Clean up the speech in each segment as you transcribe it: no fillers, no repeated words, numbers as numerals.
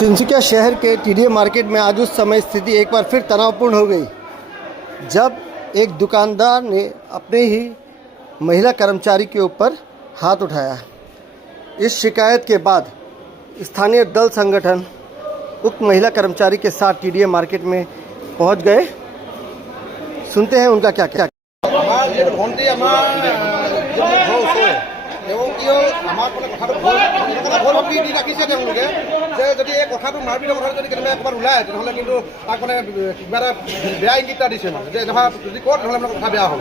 तिनसुकिया शहर के TDA market में आज उस समय स्थिति एक बार फिर तनावपूर्ण हो गई जब एक दुकानदार ने अपने ही महिला कर्मचारी के ऊपर हाथ उठाया। इस शिकायत के बाद स्थानीय दल संगठन उक्त महिला कर्मचारी के साथ टीडीए मार्केट में पहुंच गए। सुनते हैं उनका क्या क्या। আমাৰ মানে কথাটো ভুল কি দি ৰাখিছে তেওঁলোকে যে যদি এই কথাটো মাৰপিটৰ কথা যদি কেনেবাকৈ ক'ৰবাত ওলায় তেনেহ'লে কিন্তু তাক মানে কিবা এটা বেয়া ইংগিত এটা দিছে মানে যে এনেকুৱা যদি কয় তেনেহ'লে মানে কথা বেয়া হ'ব।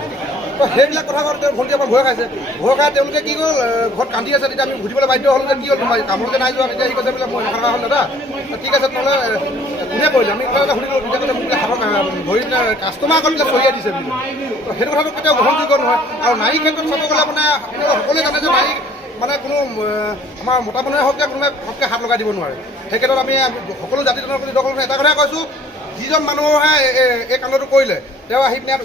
তো সেইবিলাক কথা তেওঁ ভণ্টি আমাৰ ভয় খাইছে। ভয় খাই তেওঁলোকে কি হ'ল ঘৰত কান্দি আছে। তেতিয়া আমি সুধিবলৈ বাধ্য হ'লোঁ যে কি হ'ল তোমাৰ কামলৈকে নাই যোৱা। তেতিয়া সি কৈছে বোলে মই এনেকুৱা হ'ল দাদা ঠিক আছে তেনেহ'লে কোনে কৰিলে আমি কথা এটা সুধিলোঁ। তেতিয়া কৈছে মোক হাতত ভৰিত কাষ্টমাৰ আগত বোলে চহিয়াই দিছে বুলি। তো সেইটো কথাটো কেতিয়াও গ্ৰহণযোগ্য নহয়। আৰু নাৰীৰ ক্ষেত্ৰত চাব গ'লে মানে সকলোৱে জানে যে নাৰী মানে কোনো আমাৰ মতা মানুহে হওক যে কোনোবাই ঘপকৈ হাত লগাই দিব নোৱাৰে। সেই ক্ষেত্ৰত আমি সকলো জাতি জনগোষ্ঠী দখল এটা কথাই কৈছোঁ, যিজন মানুহে এই কাণ্ডটো কৰিলে তেওঁ আহি পিনে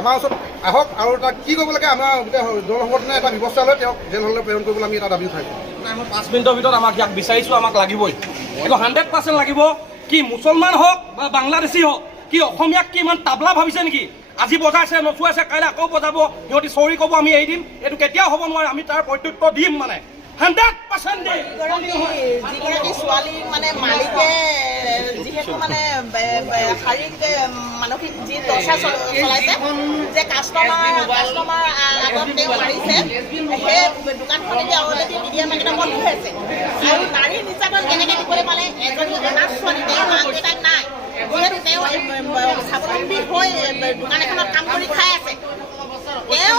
আমাৰ ওচৰত আহক আৰু তাক কি কৰিব লাগে আমাৰ গোটেই দল সংগঠনে এটা ব্যৱস্থা লৈ তেওঁক জেললৈ প্ৰেৰণ কৰিবলৈ আমি এটা দাবী উঠাইছোঁ। আমি 5 মিনিটৰ ভিতৰত আমাক ইয়াক বিচাৰিছোঁ, আমাক লাগিবই। এইটো 100% লাগিব। কি মুছলমান হওক বা বাংলাদেশী হওক, কি অসমীয়াক কি ইমান তাবলা ভাবিছে নেকি? আজি বজাইছে নচুৱাইছে, কাইলৈ আকৌ বজাব, সিহঁতি চৰি ক'ব আমি এৰি দিম। এইটো কেতিয়াও হ'ব নোৱাৰে। আমি তাৰ প্ৰত্যুত্তৰ দিম মানে 100% দিম। যিগৰাকী ছোৱালী মানে মালিকে যিহেতু মানে শাৰীৰিক মানসিক যি টৰ্চাৰ চলাইছে যে কাষ্টমাৰ আগত তেওঁ মাৰিছে, সেই দোকানখনেদি অলৰেডি মিডিয়া মাৰ্কেটৰ ওপৰত উঠাইছে। আৰু নাৰী নিৰ্যাতন কেনেকৈ দিবলৈ পালে? এজনী অনাথ ছোৱালী, তেওঁৰ মাক দেউতাক নাই, যিহেতু তেওঁ স্বাৱলম্বী হৈ দোকান এখনত কাম কৰি খাই আছে। তেওঁ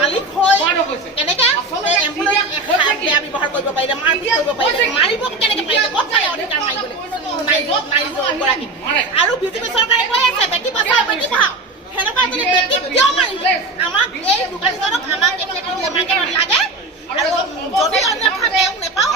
মালিক হৈ কেনেকৈ বেয়া ব্যৱহাৰ কৰিব পাৰিলে, মাৰপিট কৰিব পাৰিলে, মাৰিব কেনেকৈ পাৰিলে? ক'ত পালে অধিকাৰ মাৰিবলৈ নাৰীগৰাকী? আৰু বিজেপি চৰকাৰে কৈ আছে বেটি বচাও বেটি পঢ়াও। সেনেকুৱা এজনী বেটিক কিয় মাৰিলে? আমাক এই দোকানীজনক আমাক মাৰ্কেটত লাগে। আৰু যদি অন্যথা তেওঁক নেপাওঁ